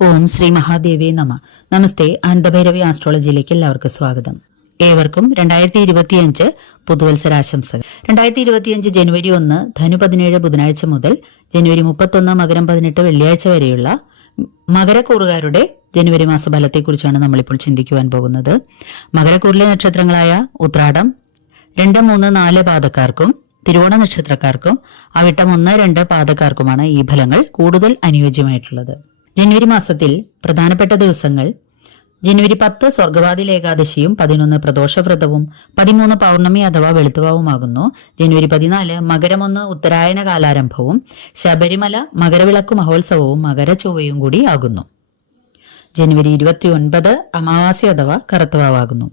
ഓം ശ്രീ മഹാദേവേ നമ. നമസ്തേ അനന്തഭൈരവി ആസ്ട്രോളജിയിലേക്ക് എല്ലാവർക്കും സ്വാഗതം. ഏവർക്കും രണ്ടായിരത്തി ഇരുപത്തിയഞ്ച് പുതുവത്സരാശംസകൾ. രണ്ടായിരത്തി ഇരുപത്തിയഞ്ച് ജനുവരി ഒന്ന് ധനു പതിനേഴ് ബുധനാഴ്ച മുതൽ ജനുവരി മുപ്പത്തൊന്ന് മകരം പതിനെട്ട് വെള്ളിയാഴ്ച വരെയുള്ള മകരക്കൂറുകാരുടെ ജനുവരി മാസ ഫലത്തെക്കുറിച്ചാണ് നമ്മളിപ്പോൾ ചിന്തിക്കുവാൻ പോകുന്നത്. മകരക്കൂറിലെ നക്ഷത്രങ്ങളായ ഉത്രാടം രണ്ട് മൂന്ന് നാല് പാതക്കാർക്കും തിരുവോണ നക്ഷത്രക്കാർക്കും അവിട്ടം ഒന്ന് രണ്ട് പാതക്കാർക്കുമാണ് ഈ ഫലങ്ങൾ കൂടുതൽ അനുയോജ്യമായിട്ടുള്ളത്. ജനുവരി മാസത്തിൽ പ്രധാനപ്പെട്ട ദിവസങ്ങൾ ജനുവരി പത്ത് സ്വർഗവാതിൽ ഏകാദശിയും പതിനൊന്ന് പ്രദോഷവ്രതവും പതിമൂന്ന് പൗർണമി അഥവാ വെളുത്തുവാവുമാകുന്നു. ജനുവരി പതിനാല് മകരമൊന്ന് ഉത്തരായന കാലാരംഭവും ശബരിമല മകരവിളക്ക് മഹോത്സവവും മകരചൊവ്വയും കൂടി ആകുന്നു. ജനുവരി ഇരുപത്തി ഒൻപത് അമാവാസി അഥവാ കറുത്തവാവാകുന്നു.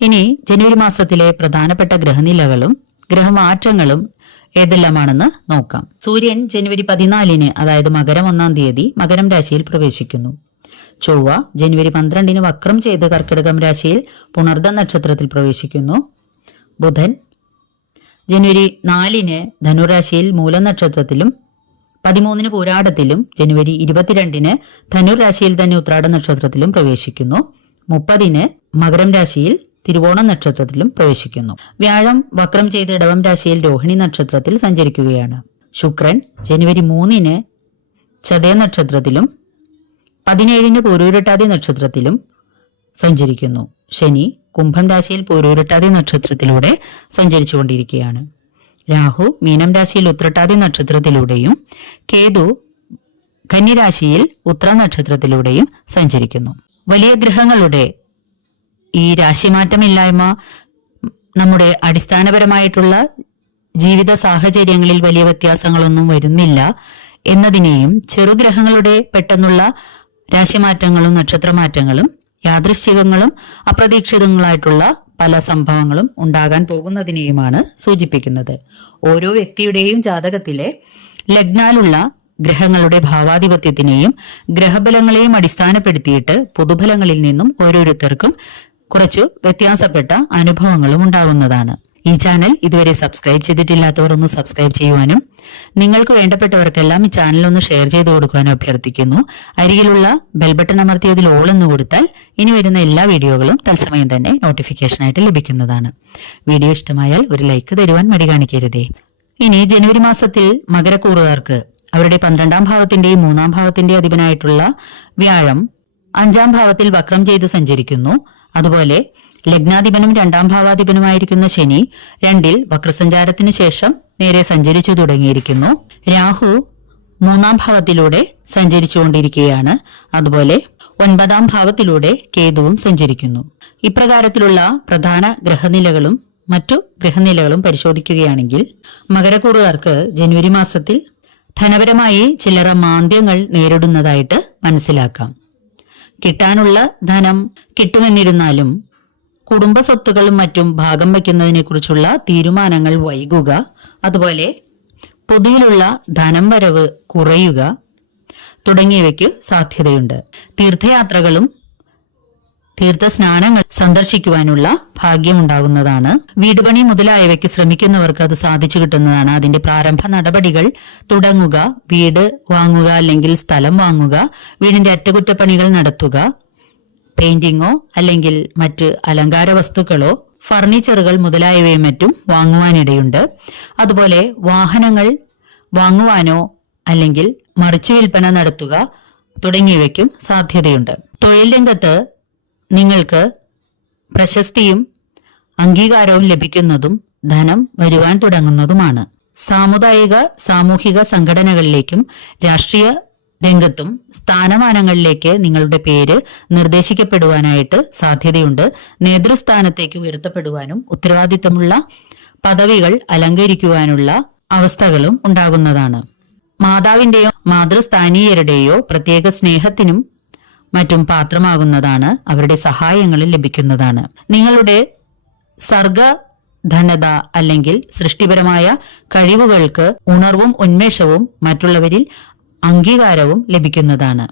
ഇനി ജനുവരി മാസത്തിലെ പ്രധാനപ്പെട്ട ഗ്രഹനിലകളും ഗ്രഹമാറ്റങ്ങളും ഏതെല്ലാമാണെന്ന് നോക്കാം. സൂര്യൻ ജനുവരി പതിനാലിന് അതായത് മകരം ഒന്നാം തീയതി മകരം രാശിയിൽ പ്രവേശിക്കുന്നു. ചൊവ്വ ജനുവരി പന്ത്രണ്ടിന് വക്രം ചെയ്ത് കർക്കിടകം രാശിയിൽ പുണർദ നക്ഷത്രത്തിൽ പ്രവേശിക്കുന്നു. ബുധൻ ജനുവരി നാലിന് ധനുരാശിയിൽ മൂലം നക്ഷത്രത്തിലും പതിമൂന്നിന് പൂരാടത്തിലും ജനുവരി ഇരുപത്തിരണ്ടിന് ധനുരാശിയിൽ തന്നെ ഉത്രാട നക്ഷത്രത്തിലും പ്രവേശിക്കുന്നു. മുപ്പതിന് മകരം രാശിയിൽ തിരുവോണ നക്ഷത്രത്തിലും പ്രവേശിക്കുന്നു. വ്യാഴം വക്രം ചെയ്ത് ഇടവം രാശിയിൽ രോഹിണി നക്ഷത്രത്തിൽ സഞ്ചരിക്കുകയാണ്. ശുക്രൻ ജനുവരി മൂന്നിന് ചതയ നക്ഷത്രത്തിലും പതിനേഴിന് പൂരൂരട്ടാതി നക്ഷത്രത്തിലും സഞ്ചരിക്കുന്നു. ശനി കുംഭം രാശിയിൽ പൂരൂരട്ടാതി നക്ഷത്രത്തിലൂടെ സഞ്ചരിച്ചുകൊണ്ടിരിക്കുകയാണ്. രാഹു മീനം രാശിയിൽ ഉത്രട്ടാതി നക്ഷത്രത്തിലൂടെയും കേതു കന്യരാശിയിൽ ഉത്ര നക്ഷത്രത്തിലൂടെയും സഞ്ചരിക്കുന്നു. വലിയ ഗ്രഹങ്ങളുടെ ഈ രാശിമാറ്റമില്ലായ്മ നമ്മുടെ അടിസ്ഥാനപരമായിട്ടുള്ള ജീവിത സാഹചര്യങ്ങളിൽ വലിയ വ്യത്യാസങ്ങളൊന്നും വരുന്നില്ല എന്നതിനെയും ചെറുഗ്രഹങ്ങളുടെ പെട്ടെന്നുള്ള രാശിമാറ്റങ്ങളും നക്ഷത്രമാറ്റങ്ങളും യാദൃശ്ചികങ്ങളും അപ്രതീക്ഷിതങ്ങളായിട്ടുള്ള പല സംഭവങ്ങളും ഉണ്ടാകാൻ പോകുന്നതിനെയുമാണ് സൂചിപ്പിക്കുന്നത്. ഓരോ വ്യക്തിയുടെയും ജാതകത്തിലെ ലഗ്നാലുള്ള ഗ്രഹങ്ങളുടെ ഭാവാധിപത്യത്തിനെയും ഗ്രഹബലങ്ങളെയും അടിസ്ഥാനപ്പെടുത്തിയിട്ട് പൊതുഫലങ്ങളിൽ നിന്നും ഓരോരുത്തർക്കും കുറച്ചു വ്യത്യാസപ്പെട്ട അനുഭവങ്ങളും ഉണ്ടാകുന്നതാണ്. ഈ ചാനൽ ഇതുവരെ സബ്സ്ക്രൈബ് ചെയ്തിട്ടില്ലാത്തവർ ഒന്ന് സബ്സ്ക്രൈബ് ചെയ്യുവാനും നിങ്ങൾക്ക് വേണ്ടപ്പെട്ടവർക്കെല്ലാം ഈ ചാനൽ ഒന്ന് ഷെയർ ചെയ്ത് കൊടുക്കുവാനും അഭ്യർത്ഥിക്കുന്നു. അരികിലുള്ള ബെൽബട്ടൺ അമർത്തിയതിൽ ഓൾ എന്ന് കൊടുത്താൽ ഇനി വരുന്ന എല്ലാ വീഡിയോകളും തത്സമയം തന്നെ നോട്ടിഫിക്കേഷനായിട്ട് ലഭിക്കുന്നതാണ്. വീഡിയോ ഇഷ്ടമായാൽ ഒരു ലൈക്ക് തരുവാൻ മടി കാണിക്കരുതേ. ഇനി ജനുവരി മാസത്തിൽ മകരക്കൂറുകാർക്ക് അവരുടെ പന്ത്രണ്ടാം ഭാവത്തിന്റെയും മൂന്നാം ഭാവത്തിന്റെയും അധിപനായിട്ടുള്ള വ്യാഴം അഞ്ചാം ഭാവത്തിൽ വക്രം ചെയ്ത് സഞ്ചരിക്കുന്നു. അതുപോലെ ലഗ്നാധിപനും രണ്ടാം ഭാവാധിപനുമായിരിക്കുന്ന ശനി രണ്ടിൽ വക്രസഞ്ചാരത്തിന് ശേഷം നേരെ സഞ്ചരിച്ചു തുടങ്ങിയിരിക്കുന്നു. രാഹു മൂന്നാം ഭാവത്തിലൂടെ സഞ്ചരിച്ചുകൊണ്ടിരിക്കുകയാണ്. അതുപോലെ ഒൻപതാം ഭാവത്തിലൂടെ കേതുവും സഞ്ചരിക്കുന്നു. ഇപ്രകാരത്തിലുള്ള പ്രധാന ഗ്രഹനിലകളും മറ്റു ഗ്രഹനിലകളും പരിശോധിക്കുകയാണെങ്കിൽ മകരക്കൂറുകാർക്ക് ജനുവരി മാസത്തിൽ ധനപരമായി ചില്ലറ മാന്ദ്യങ്ങൾ നേരിടുന്നതായിട്ട് മനസ്സിലാക്കാം. കിട്ടാനുള്ള ധനം കിട്ടുമെന്നിരുന്നാലും കുടുംബ സ്വത്തുക്കളും മറ്റും ഭാഗം വയ്ക്കുന്നതിനെക്കുറിച്ചുള്ള തീരുമാനങ്ങൾ വൈകുക. അതുപോലെ പൊതുവിലുള്ള ധനം വരവ് കുറയുക തുടങ്ങിയവയ്ക്ക് സാധ്യതയുണ്ട്. തീർത്ഥയാത്രകളും തീർത്ഥസ്നാനങ്ങൾ സന്ദർശിക്കുവാനുള്ള ഭാഗ്യമുണ്ടാകുന്നതാണ്. വീടുപണി മുതലായവയ്ക്ക് ശ്രമിക്കുന്നവർക്ക് അത് സാധിച്ചു കിട്ടുന്നതാണ്. അതിന്റെ പ്രാരംഭ നടപടികൾ തുടങ്ങുക വീട് വാങ്ങുക അല്ലെങ്കിൽ സ്ഥലം വാങ്ങുക വീടിന്റെ അറ്റകുറ്റപ്പണികൾ നടത്തുക പെയിന്റിങ്ങോ അല്ലെങ്കിൽ മറ്റ് അലങ്കാര വസ്തുക്കളോ ഫർണിച്ചറുകൾ മുതലായവയും മറ്റും വാങ്ങുവാനിടയുണ്ട്. അതുപോലെ വാഹനങ്ങൾ വാങ്ങുവാനോ അല്ലെങ്കിൽ മറിച്ചു വിൽപ്പന നടത്തുക തുടങ്ങിയവയ്ക്കും സാധ്യതയുണ്ട്. തൊഴിൽ രംഗത്ത് നിങ്ങൾക്ക് പ്രശസ്തിയും അംഗീകാരവും ലഭിക്കുന്നതും ധനം വരുവാൻ തുടങ്ങുന്നതുമാണ്. സാമുദായിക സാമൂഹിക സംഘടനകളിലേക്കും രാഷ്ട്രീയ രംഗത്തും സ്ഥാനമാനങ്ങളിലേക്ക് നിങ്ങളുടെ പേര് നിർദ്ദേശിക്കപ്പെടുവാനായിട്ട് സാധ്യതയുണ്ട്. നേതൃസ്ഥാനത്തേക്ക് ഉയർത്തപ്പെടുവാനും ഉത്തരവാദിത്തമുള്ള പദവികൾ അലങ്കരിക്കുവാനുള്ള അവസ്ഥകളും ഉണ്ടാകുന്നതാണ്. മാതാവിന്റെയോ മാതൃസ്ഥാനീയരുടെയോ പ്രത്യേക സ്നേഹത്തിനും മറ്റും പാത്രമാകുന്നതാണ് അവരുടെ സഹായങ്ങളിൽ ലഭിക്കുന്നതാണ്. നിങ്ങളുടെ സർഗ ധനത അല്ലെങ്കിൽ സൃഷ്ടിപരമായ കഴിവുകൾക്ക് ഉണർവും ഉന്മേഷവും മറ്റുള്ളവരിൽ അംഗീകാരവും ലഭിക്കുന്നതാണ്.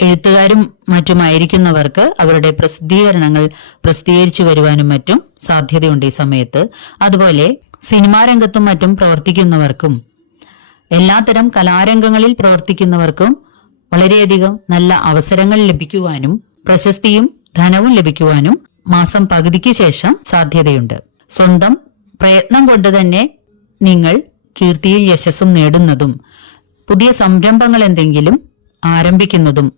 എഴുത്തുകാരും മറ്റുമായിരിക്കുന്നവർക്ക് അവരുടെ പ്രസിദ്ധീകരണങ്ങൾ പ്രസിദ്ധീകരിച്ചു വരുവാനും മറ്റും സാധ്യതയുണ്ട് ഈ സമയത്ത്. അതുപോലെ സിനിമാ രംഗത്തും മറ്റും പ്രവർത്തിക്കുന്നവർക്കും എല്ലാത്തരം കലാരംഗങ്ങളിൽ പ്രവർത്തിക്കുന്നവർക്കും വളരെയധികം നല്ല അവസരങ്ങൾ ലഭിക്കുവാനും പ്രശസ്തിയും ധനവും ലഭിക്കുവാനും മാസം പകുതിക്ക് ശേഷം സാധ്യതയുണ്ട്. സ്വന്തം പ്രയത്നം കൊണ്ട് തന്നെ നിങ്ങൾ കീർത്തിയും യശസ്സും നേടുന്നതും പുതിയ സംരംഭങ്ങൾ എന്തെങ്കിലും ആരംഭിക്കുന്നതും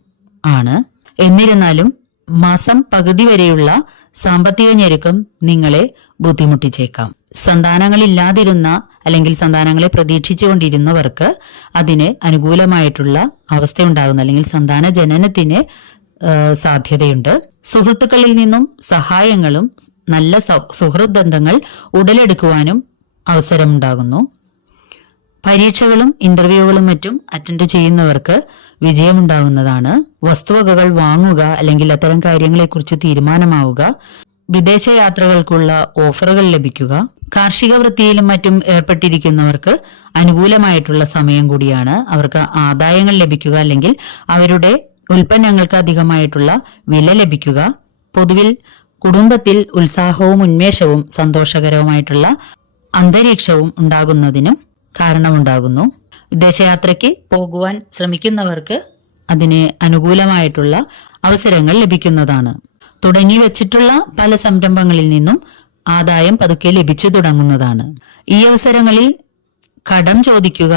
ആണ്. എന്നിരുന്നാലും മാസം പകുതി വരെയുള്ള സാമ്പത്തിക ഞെരുക്കം നിങ്ങളെ ബുദ്ധിമുട്ടിച്ചേക്കാം. സന്താനങ്ങളില്ലാതിരുന്ന അല്ലെങ്കിൽ സന്താനങ്ങളെ പ്രതീക്ഷിച്ചുകൊണ്ടിരുന്നവർക്ക് അതിന് അനുകൂലമായിട്ടുള്ള അവസ്ഥയുണ്ടാകുന്നു. അല്ലെങ്കിൽ സന്താന ജനനത്തിന് സാധ്യതയുണ്ട്. സുഹൃത്തുക്കളിൽ നിന്നും സഹായങ്ങളും നല്ല സുഹൃത്ത് ബന്ധങ്ങൾ ഉടലെടുക്കുവാനും അവസരമുണ്ടാകുന്നു. പരീക്ഷകളും ഇന്റർവ്യൂകളും മറ്റും അറ്റൻഡ് ചെയ്യുന്നവർക്ക് വിജയമുണ്ടാകുന്നതാണ്. വസ്തുവകകൾ വാങ്ങുക അല്ലെങ്കിൽ അത്തരം കാര്യങ്ങളെക്കുറിച്ച് തീരുമാനമാവുക വിദേശ യാത്രകൾക്കുള്ള ഓഫറുകൾ ലഭിക്കുക കാർഷിക വൃത്തിയിലും മറ്റും ഏർപ്പെട്ടിരിക്കുന്നവർക്ക് അനുകൂലമായിട്ടുള്ള സമയം കൂടിയാണ് അവർക്ക് ആദായങ്ങൾ ലഭിക്കുക അല്ലെങ്കിൽ അവരുടെ ഉൽപ്പന്നങ്ങൾക്ക് അധികമായിട്ടുള്ള വില ലഭിക്കുക. പൊതുവിൽ കുടുംബത്തിൽ ഉത്സാഹവും ഉന്മേഷവും സന്തോഷകരവുമായിട്ടുള്ള അന്തരീക്ഷവും ഉണ്ടാകുന്നതിനും കാരണമുണ്ടാകുന്നു. വിദേശയാത്രയ്ക്ക് പോകുവാൻ ശ്രമിക്കുന്നവർക്ക് അതിന് അനുകൂലമായിട്ടുള്ള അവസരങ്ങൾ ലഭിക്കുന്നതാണ്. തുടങ്ങി വെച്ചിട്ടുള്ള പല സംരംഭങ്ങളിൽ നിന്നും ആദായം പതുക്കെ ലഭിച്ചു തുടങ്ങുന്നതാണ്. ഈ അവസരങ്ങളിൽ കടം ചോദിക്കുക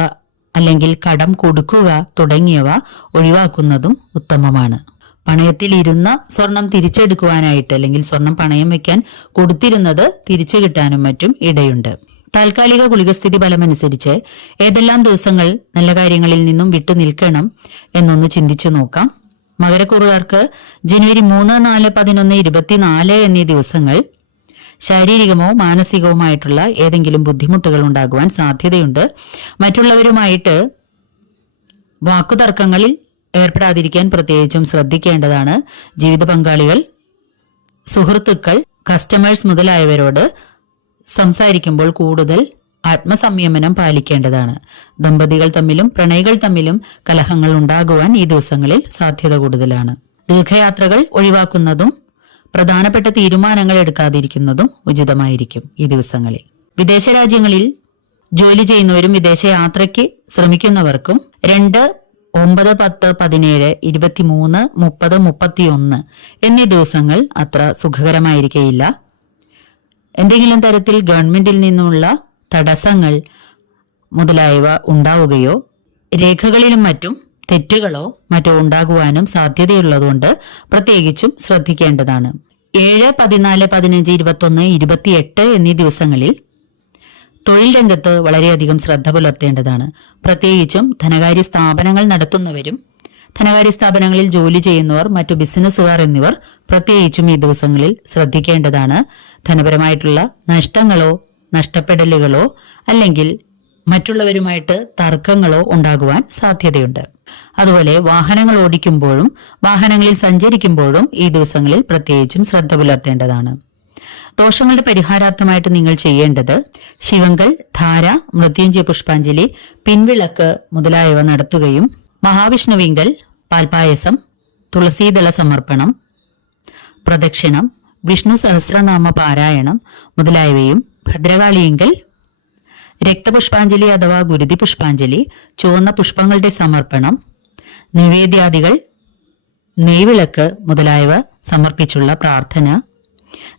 അല്ലെങ്കിൽ കടം കൊടുക്കുക തുടങ്ങിയവ ഒഴിവാക്കുന്നതും ഉത്തമമാണ്. പണയത്തിൽ ഇരുന്ന സ്വർണം തിരിച്ചെടുക്കുവാനായിട്ട് അല്ലെങ്കിൽ സ്വർണം പണയം വെക്കാൻ കൊടുത്തിരുന്നത് തിരിച്ചു കിട്ടാനും മറ്റും ഇടയുണ്ട്. താൽക്കാലിക ഗുളികസ്ഥിതി ഫലമനുസരിച്ച് ഏതെല്ലാം ദിവസങ്ങൾ നല്ല കാര്യങ്ങളിൽ നിന്നും വിട്ടു നിൽക്കണം എന്നൊന്ന് ചിന്തിച്ചു നോക്കാം. മകരക്കുറുകാർക്ക് ജനുവരി മൂന്ന് നാല് പതിനൊന്ന് ഇരുപത്തിനാല് എന്നീ ദിവസങ്ങൾ ശാരീരികമോ മാനസികവുമായിട്ടുള്ള ഏതെങ്കിലും ബുദ്ധിമുട്ടുകൾ ഉണ്ടാകുവാൻ സാധ്യതയുണ്ട്. മറ്റുള്ളവരുമായിട്ട് വാക്കുതർക്കങ്ങളിൽ ഏർപ്പെടാതിരിക്കാൻ പ്രത്യേകിച്ചും ശ്രദ്ധിക്കേണ്ടതാണ്. ജീവിത പങ്കാളികൾ സുഹൃത്തുക്കൾ കസ്റ്റമേഴ്സ് മുതലായവരോട് സംസാരിക്കുമ്പോൾ കൂടുതൽ ആത്മസംയമനം പാലിക്കേണ്ടതാണ്. ദമ്പതികൾ തമ്മിലും പ്രണയികൾ തമ്മിലും കലഹങ്ങൾ ഉണ്ടാകുവാൻ ഈ ദിവസങ്ങളിൽ സാധ്യത കൂടുതലാണ്. ദീർഘയാത്രകൾ ഒഴിവാക്കുന്നതും പ്രധാനപ്പെട്ട തീരുമാനങ്ങൾ എടുക്കാതിരിക്കുന്നതും ഉചിതമായിരിക്കും ഈ ദിവസങ്ങളിൽ. വിദേശ രാജ്യങ്ങളിൽ ജോലി ചെയ്യുന്നവരും വിദേശ യാത്രയ്ക്ക് ശ്രമിക്കുന്നവർക്കും രണ്ട് ഒമ്പത് പത്ത് പതിനേഴ് ഇരുപത്തിമൂന്ന് മുപ്പത് മുപ്പത്തിയൊന്ന് എന്നീ ദിവസങ്ങൾ അത്ര സുഖകരമായിരിക്കയില്ല. എന്തെങ്കിലും തരത്തിൽ ഗവൺമെന്റിൽ നിന്നുള്ള തടസ്സങ്ങൾ മുതലായവ ഉണ്ടാവുകയോ രേഖകളിലും മറ്റും തെറ്റുകളോ മറ്റോ ഉണ്ടാകുവാനും സാധ്യതയുള്ളതുകൊണ്ട് പ്രത്യേകിച്ചും ശ്രദ്ധിക്കേണ്ടതാണ്. ഏഴ് പതിനാല് പതിനഞ്ച് ഇരുപത്തൊന്ന് ഇരുപത്തിയെട്ട് എന്നീ ദിവസങ്ങളിൽ തൊഴിൽ രംഗത്ത് വളരെയധികം ശ്രദ്ധ പുലർത്തേണ്ടതാണ്. പ്രത്യേകിച്ചും ധനകാര്യ സ്ഥാപനങ്ങൾ നടത്തുന്നവരും ധനകാര്യ സ്ഥാപനങ്ങളിൽ ജോലി ചെയ്യുന്നവർ മറ്റു ബിസിനസ്സുകാർ എന്നിവർ പ്രത്യേകിച്ചും ഈ ദിവസങ്ങളിൽ ശ്രദ്ധിക്കേണ്ടതാണ്. ധനപരമായിട്ടുള്ള നഷ്ടങ്ങളോ നഷ്ടപ്പെടലുകളോ അല്ലെങ്കിൽ മറ്റുള്ളവരുമായിട്ട് തർക്കങ്ങളോ ഉണ്ടാകുവാൻ സാധ്യതയുണ്ട്. അതുപോലെ വാഹനങ്ങൾ ഓടിക്കുമ്പോഴും വാഹനങ്ങളിൽ സഞ്ചരിക്കുമ്പോഴും ഈ ദിവസങ്ങളിൽ പ്രത്യേകിച്ചും ശ്രദ്ധ പുലർത്തേണ്ടതാണ്. ദോഷങ്ങളുടെ പരിഹാരാർത്ഥമായിട്ട് നിങ്ങൾ ചെയ്യേണ്ടത് ശിവങ്കൽ ധാര മൃത്യുഞ്ജയ പുഷ്പാഞ്ജലി പിൻവിളക്ക് മുതലായവ നടത്തുകയും മഹാവിഷ്ണുവിങ്കൽ പാൽപായസം തുളസീദള സമർപ്പണം പ്രദക്ഷിണം വിഷ്ണു സഹസ്രനാമ പാരായണം മുതലായവയും ഭദ്രകാളിയെങ്കിൽ രക്തപുഷ്പാഞ്ജലി അഥവാ ഗുരുതി പുഷ്പാഞ്ജലി ചുവന്ന പുഷ്പങ്ങളുടെ സമർപ്പണം നിവേദ്യാദികൾ നെയ്വിളക്ക് മുതലായവ സമർപ്പിച്ചുള്ള പ്രാർത്ഥന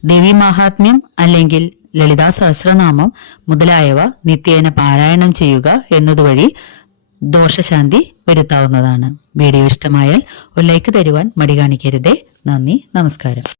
ദേവി മഹാത്മ്യം അല്ലെങ്കിൽ ലളിതാ സഹസ്രനാമം മുതലായവ നിത്യേന പാരായണം ചെയ്യുക എന്നതുവഴി ദോഷശാന്തി വരുത്താവുന്നതാണ്. വീഡിയോ ഇഷ്ടമായാൽ ഒരു ലൈക്ക് തരുവാൻ മടി കാണിക്കരുതേ. നന്ദി നമസ്കാരം.